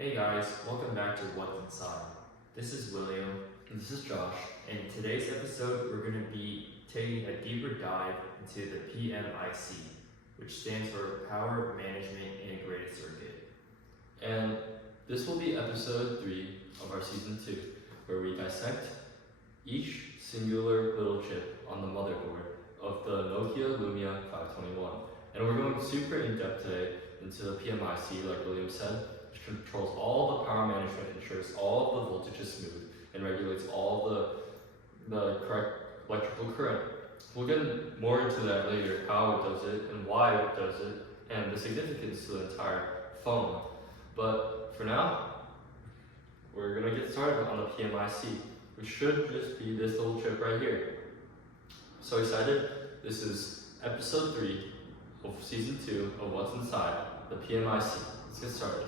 Hey guys, welcome back to What's Inside. This is William. And this is Josh. In today's episode, we're going to be taking a deeper dive into the PMIC, which stands for Power Management Integrated Circuit. And this will be episode 3 of our season 2, where we dissect each singular little chip on the motherboard of the Nokia Lumia 521. And we're going super in depth today into the PMIC, like William said, which controls all the power management, ensures all of the voltage is smooth, and regulates all the correct electrical current. We'll get more into that later, how it does it and why it does it, and the significance to the entire phone. But for now, we're gonna get started on the PMIC, which should just be this little chip right here. So excited? This is episode 3 of season 2 of What's Inside, the PMIC. Let's get started.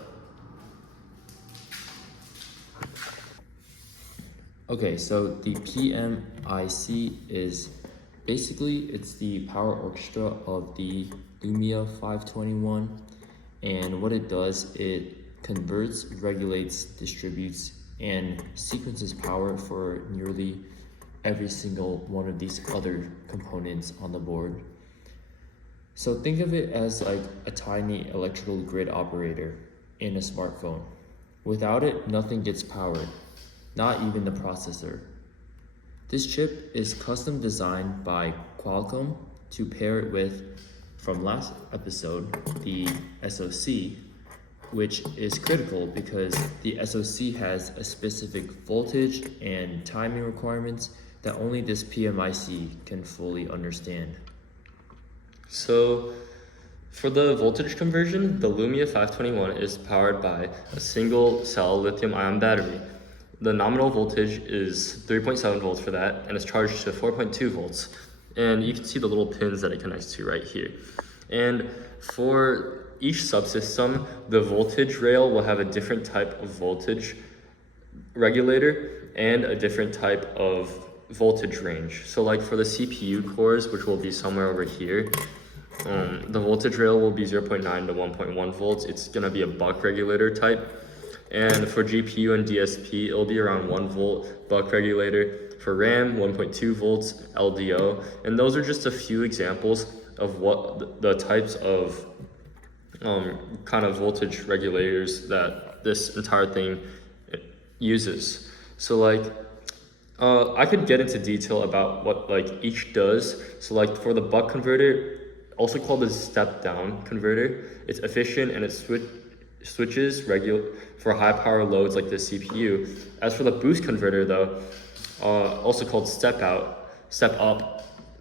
Okay, so the PMIC is basically it's the power orchestra of the Lumia 521, and what it does, it converts, regulates, distributes, and sequences power for nearly every single one of these other components on the board. So think of it as like a tiny electrical grid operator in a smartphone. Without it, nothing gets powered, not even the processor. This chip is custom designed by Qualcomm to pair it with, from last episode, the SoC, which is critical because the SoC has a specific voltage and timing requirements that only this PMIC can fully understand. So for the voltage conversion, the Lumia 521 is powered by a single cell lithium ion battery. The nominal voltage is 3.7 volts for that, and it's charged to 4.2 volts. And you can see the little pins that it connects to right here. And for each subsystem, the voltage rail will have a different type of voltage regulator and a different type of voltage range. So like for the CPU cores, which will be somewhere over here, the voltage rail will be 0.9 to 1.1 volts. It's gonna be a buck regulator type. And for GPU and DSP, it'll be around 1 volt buck regulator. For RAM, 1.2 volts LDO. And those are just a few examples of what the types of kind of voltage regulators that this entire thing uses. So like, I could get into detail about what like each does. So like for the buck converter, also called a step-down converter, it's efficient and it switches for high power loads like the CPU. As for the boost converter though, also called step up,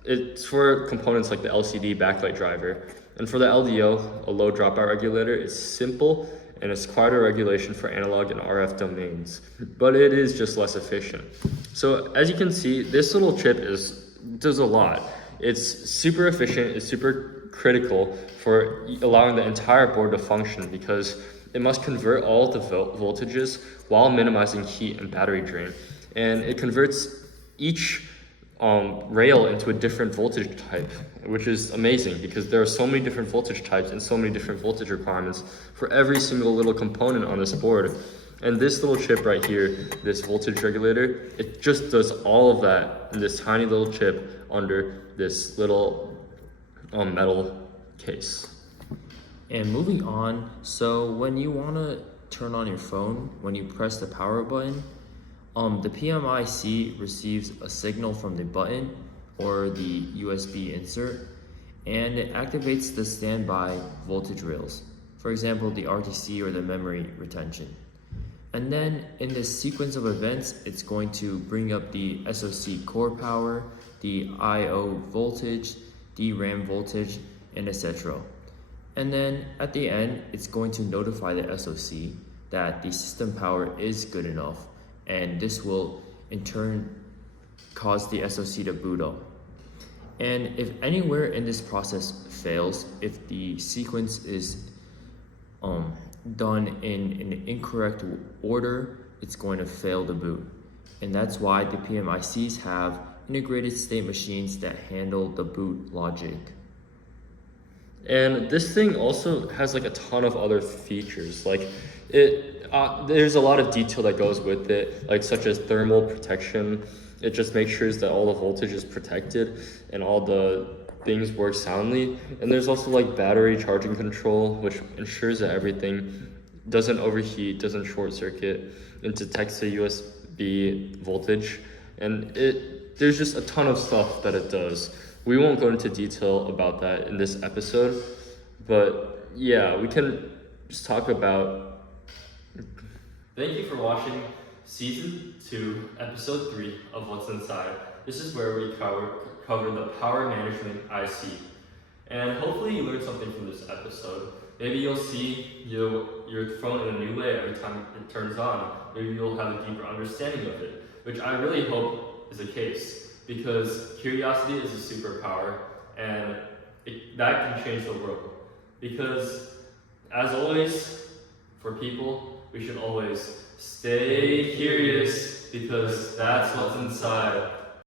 it's for components like the LCD backlight driver. And for the LDO, a low dropout regulator, it's simple and it's quite a regulation for analog and RF domains, but it is just less efficient. So as you can see, this little chip does a lot. It's super efficient, it's super critical for allowing the entire board to function because it must convert all of the voltages while minimizing heat and battery drain. And it converts each rail into a different voltage type, which is amazing because there are so many different voltage types and so many different voltage requirements for every single little component on this board. And this little chip right here, this voltage regulator, it just does all of that in this tiny little chip under this little metal case. And moving on, so when you want to turn on your phone, when you press the power button, the PMIC receives a signal from the button or the USB insert, and it activates the standby voltage rails, for example, the RTC or the memory retention. And then in this sequence of events, it's going to bring up the SoC core power, the I/O voltage, DRAM voltage, and etc. And then at the end, it's going to notify the SoC that the system power is good enough, and this will in turn cause the SoC to boot up. And if anywhere in this process fails, if the sequence is done in an incorrect order, it's going to fail the boot. And that's why the PMICs have integrated state machines that handle the boot logic. And this thing also has like a ton of other features. Like it There's a lot of detail that goes with it, like such as thermal protection. It just makes sure that all the voltage is protected and all the things work soundly. And there's also like battery charging control, which ensures that everything doesn't overheat, doesn't short circuit, and detects the USB voltage. And there's just a ton of stuff that it does. We won't go into detail about that in this episode, but yeah, we can just talk about. Thank you for watching Season 2, Episode 3 of What's Inside. This is where we cover the power management IC. And hopefully you learned something from this episode. Maybe you'll see your phone in a new way every time it turns on. Maybe you'll have a deeper understanding of it, which I really hope is the case, because curiosity is a superpower, and that can change the world. Because, as always, for people, we should always stay curious, because that's what's inside.